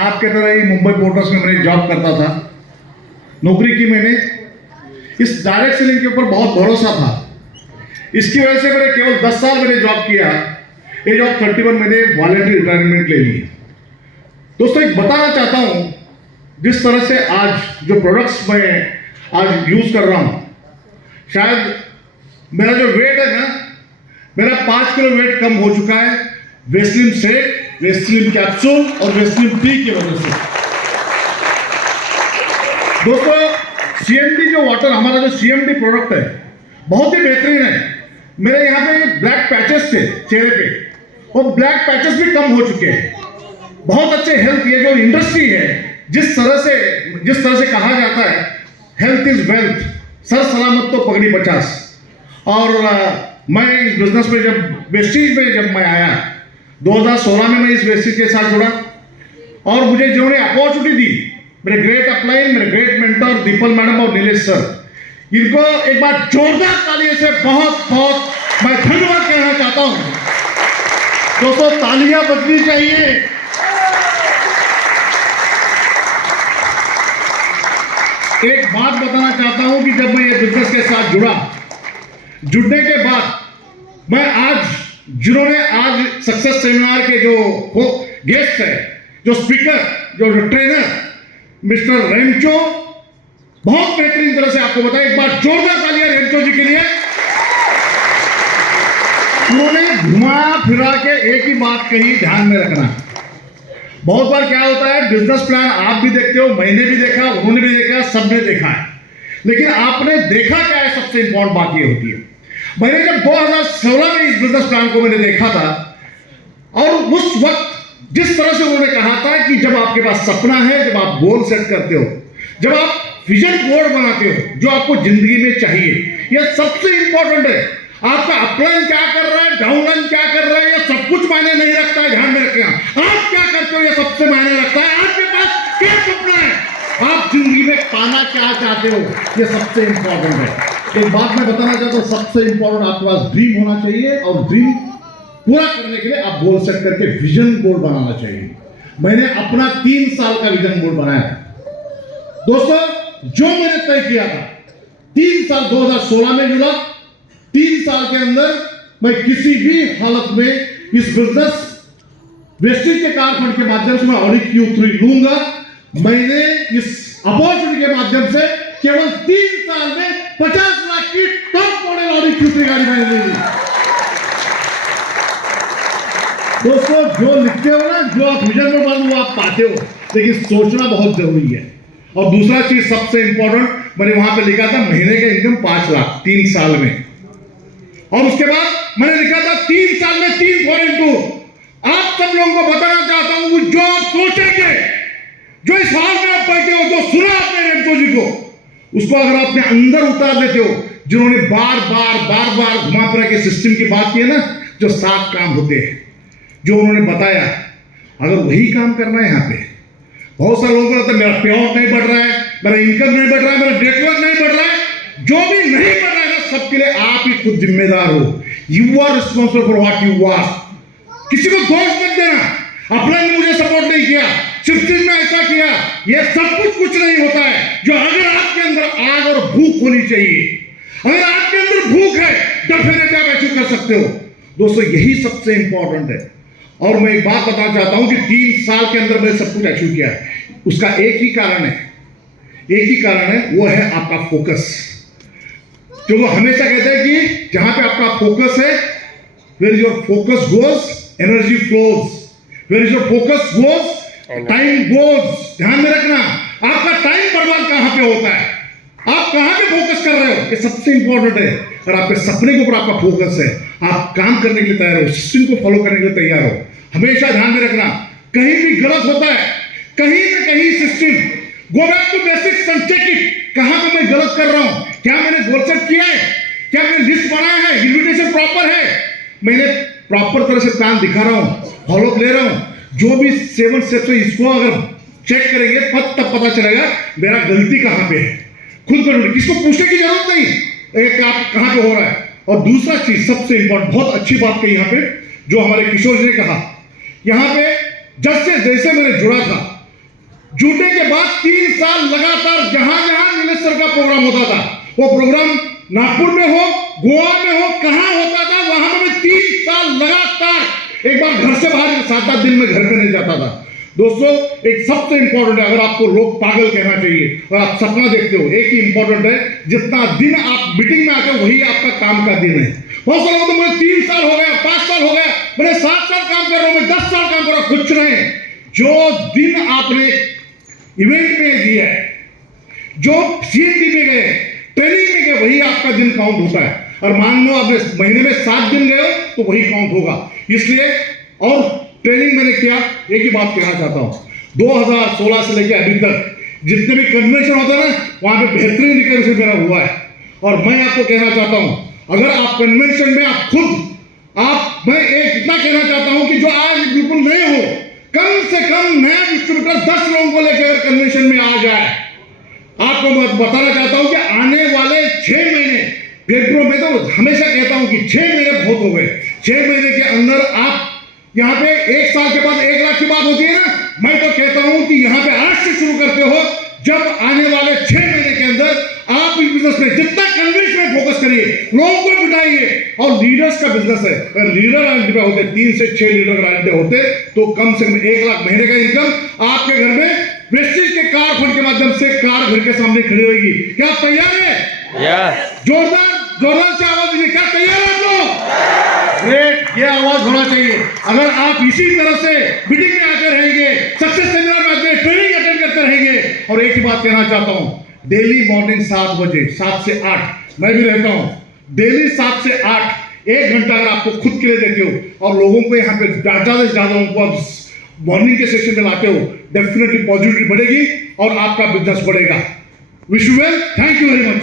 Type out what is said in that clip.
आपके तरह ही मुंबई पोर्टर्स में मैंने जॉब करता था, नौकरी की मैंने। इस डायरेक्ट सेलिंग के ऊपर बहुत भरोसा था, इसकी वजह से मैंने केवल 10 साल मैंने जॉब किया। एज ऑफ 31 मैंने वॉलंटरी रिटायरमेंट ले ली। दोस्तों एक बताना चाहता हूं, जिस तरह से आज जो प्रोडक्ट्स मैं आज यूज कर रहा हूं, शायद मेरा जो वेट है ना, मेरा 5 किलो वेट कम हो चुका है वेस्लिन शेक, वेस्लिन कैप्सूल और वेस्लिन टी की वजह से। दोस्तों सीएमडी जो वाटर, हमारा जो सीएमडी प्रोडक्ट है बहुत ही बेहतरीन है। मेरे यहाँ पे ब्लैक पैचेस थे चेहरे पे, वो ब्लैक पैचेस भी कम हो चुके हैं। बहुत अच्छे हेल्थ, ये जो इंडस्ट्री है, जिस तरह से कहा जाता है हेल्थ इज वेल्थ, सर सलामत तो पगड़ी 50। और मैं इस बिजनेस में जब वेस्टीज में जब मैं आया 2016 में मैं इस वेस्टीज के साथ जुड़ा, और मुझे जिन्होंने अपॉर्चुनिटी दी, मेरे ग्रेट अपलाइन, मेरे ग्रेट मेंटर दीपल मैडम और नीलेश सर, इनको एक बार जोरदार तालियों से बहुत बहुत मैं धन्यवाद कहना चाहता हूं। दोस्तों तालियां बजनी चाहिए। एक बात बताना चाहता हूं कि जब मैं ये बिजनेस के साथ जुड़ने के बाद मैं आज, जिन्होंने आज सक्सेस सेमिनार के जो गेस्ट है, जो स्पीकर, जो ट्रेनर मिस्टर रेंचो, बहुत बेहतरीन तरह से आपको बताया। एक बार जोरदार तालियां रेंचो जी के लिए। उन्होंने घुमा फिरा के एक ही बात कही, ध्यान में रखना। बहुत बार क्या होता है, बिजनेस प्लान आप भी देखते हो, मैंने भी देखा, उन्होंने भी देखा, सबने देखा है, लेकिन आपने देखा क्या है, सबसे इंपॉर्टेंट बात ये होती है। मैंने जब 2016 में इस बिजनेस प्लान को मैंने देखा था, और उस वक्त जिस तरह से उन्होंने कहा था कि जब आपके पास सपना है, जब आप गोल सेट करते हो, जब आप विजन बोर्ड बनाते हो जो आपको जिंदगी में चाहिए, यह सबसे इंपॉर्टेंट है। आपका अपलाइन क्या कर रहा है, डाउनलाइन क्या कर रहा है, यह सब कुछ मायने नहीं रखता है, ध्यान में रखना। आप क्या करते हो, यह सबसे मायने रखता है। आपके पास क्या सपना है, आप जिंदगी में पाना क्या चाहते हो, यह सबसे इंपॉर्टेंट है। एक बात मैं बताना चाहता हूं, सबसे इंपॉर्टेंट आपके पास ड्रीम होना चाहिए, और ड्रीम पूरा करने के लिए आप गोल सेट करके विजन बोर्ड बनाना चाहिए। मैंने अपना 3 साल का विजन बोर्ड बनाया दोस्तों, जो मैंने तय किया था। 3 साल 2016 में जुड़ा, 3 साल के अंदर मैं किसी भी हालत में इस बिजनेस वेस्टिज के कारफंड के माध्यम से मैं ऑडिट Q3 लूंगा। मैंने इस अपॉर्चुनिटी के माध्यम से केवल 3 साल में 50 लाख की टॉप मॉडल ऑडिट Q3 गाड़ी मैंने ले ली। दोस्तों जो लिखते हो ना, जो आप विजन में बन वो आप पाते हो, लेकिन सोचना बहुत जरूरी है। और दूसरा चीज सबसे इंपॉर्टेंट, मैंने वहां पे लिखा था महीने का इनकम 5 लाख 3 साल में, और उसके बाद मैंने लिखा था 3 साल में 3 फॉरेन टूर। आप सब लोगों को बताना चाहता हूं, जो आप सोचेंगे, जो इस हाल में आप बैठे हो, जो सुना आपने रेंचो जी को, उसको अगर आप अपने अंदर उतार देते हो, जिन्होंने बार बार घुमा फिरा के सिस्टम की बात की है ना, जो 7 काम होते हैं जो उन्होंने बताया, अगर वही काम करना है यहाँ पे। बहुत सारे लोगों को लगता है मेरा पे आउट नहीं बढ़ रहा है, मेरा इनकम नहीं बढ़ रहा है, मेरा नेटवर्क नहीं बढ़ रहा है। जो भी नहीं बढ़ रहा है ना, सबके लिए आप ही खुद जिम्मेदार हो। You are responsible for what you are. किसी को दोष मत देना, अपने ने मुझे सपोर्ट नहीं किया, सिर्फ ने ऐसा किया, यह सब कुछ नहीं होता है। जो अगर आपके अंदर आग और भूख होनी चाहिए, अगर आपके अंदर भूख है, डेफिनेटली आप अचीव कर सकते हो। दोस्तों यही सबसे इंपॉर्टेंट है। और मैं एक बात बताना चाहता हूं कि 3 साल के अंदर मैंने सब कुछ अचीव किया है। उसका एक ही कारण है, वो है आपका फोकस। जो वो हमेशा कहते हैं कि जहां पे आपका फोकस है, where is your focus goes energy flows, where is your focus goes time goes. ध्यान में रखना, आपका टाइम बर्बाद कहां पे होता है, आप कहां पे फोकस कर रहे हो, ये सबसे इंपॉर्टेंट है। अगर आपके सपने के ऊपर आपका फोकस है, आप काम करने के लिए तैयार हो, सिस्टम को फॉलो करने के लिए तैयार हो। हमेशा ध्यान में रखना, कहीं भी गलत होता है, कहीं ना कहीं system, go back to basics and check it, कहां पे मैं गलत कर रहा हूं, क्या मैंने गोल सेट किया है, क्या मैंने लिस्ट बनाया है, इन्विटेशन प्रॉपर है, मैंने प्रॉपर तरह से प्लान दिखा रहा हूं, फॉलो ले रहा हूं। जो भी 7 स्टेप्स है, इसको अगर चेक करेंगे तब पता चलेगा मेरा गलती कहां पे है। खुद करो, किसको पूछने की जरूरत नहीं, एक आप कहां पे हो रहा है। और दूसरा चीज सबसे इंपॉर्टेंट, बहुत अच्छी बात कही यहाँ पे, जो हमारे किशोर जी ने कहा, यहाँ पे जब से जैसे मैंने जुड़ा था, साल लगातार जहां जहां नीलेश सर का प्रोग्राम होता था, वो प्रोग्राम नागपुर में हो, गोवा में हो, कहां होता था, वहां पर मैं 3 साल लगातार एक बार घर से बाहर 7-8 दिन में घर पे नहीं जाता था। दोस्तों, एक सबसे इंपॉर्टेंट है, अगर आपको लोग पागल कहना चाहिए और आप सपना देखते हो, एक ही इंपॉर्टेंट है, जितना दिन आप मीटिंग में आते हो वही आपका काम का दिन है। बहुत सारे लोग तो मुझे 3 साल हो गया, 5 साल हो गया, मैंने 7 साल काम कर रहा हूं, मैं 10 साल काम कर रहा हूं, कुछ नहीं। जो दिन आपने इवेंट में दिया है, जो CNT में गए, ट्रेनिंग में गए, वही आपका दिन काउंट होता है। और मान लो आपने महीने में 7 दिन गए तो वही काउंट होगा। इसलिए और ट्रेनिंग मैंने किया, एक ही बात कहना चाहता हूं, 2016 से लेकर अभी तक जितने भी कन्वेंशन होते हैं ना, वहां पे बेहतरीन रिकग्निशन मेरा हुआ है। और मैं आपको कहना चाहता हूं, अगर आप कन्वेंशन में मैं एक इतना कहना चाहता हूं कि जो आज बिल्कुल नए हो, कम से कम नया डिस्ट्रीब्यूटर 10 लोगों को लेकर अगर कन्वेंशन में आ जाए, आपको मैं बताना चाहता हूं कि आने वाले 6 महीने, फेब्रुआरी में तो हमेशा कहता हूं कि 6 महीने बहुत हो गए, 6 महीने के अंदर आप यहाँ पे 1 साल के बाद 1 लाख की बात होती है ना, मैं तो कहता हूं कि यहाँ पे आज से शुरू करते हो, जब आने वाले 6 महीने के अंदर आप इस बिजनेस में जितना कन्वेंशन में फोकस करिए, लोगों को बिठाइए। और लीडर्स का बिजनेस है, अगर लीडर आइडेंटिफाई होते, 3 से 6 लीडर आइडेंटिफाई होते, तो कम से कम 1 लाख महीने का इनकम आपके घर में वेस्टेज के कार फंड के माध्यम से कार घर के सामने खड़ी रहेगी। क्या आप तैयार है? जोरदार से आवाज दीजिए, क्या तैयार है आप लोग? ग्रेट, ये आवाज होना चाहिए। अगर आप इसी तरह से मीटिंग में आते रहेंगे, सक्सेस सेमिनार में आते, ट्रेनिंग अटेंड करते रहेंगे, और एक ही बात कहना चाहता हूं, डेली मॉर्निंग 7 बजे, 7 से 8 मैं भी रहता हूं, डेली 7 से 8 1 घंटा अगर आपको खुद के लिए देते हो और लोगों को यहाँ पे ज्यादा से ज्यादा उनको मॉर्निंग के सेशन में लाते हो, डेफिनेटली पॉजिटिविटी बढ़ेगी और आपका बिजनेस बढ़ेगा। Wish you well, thank you very much.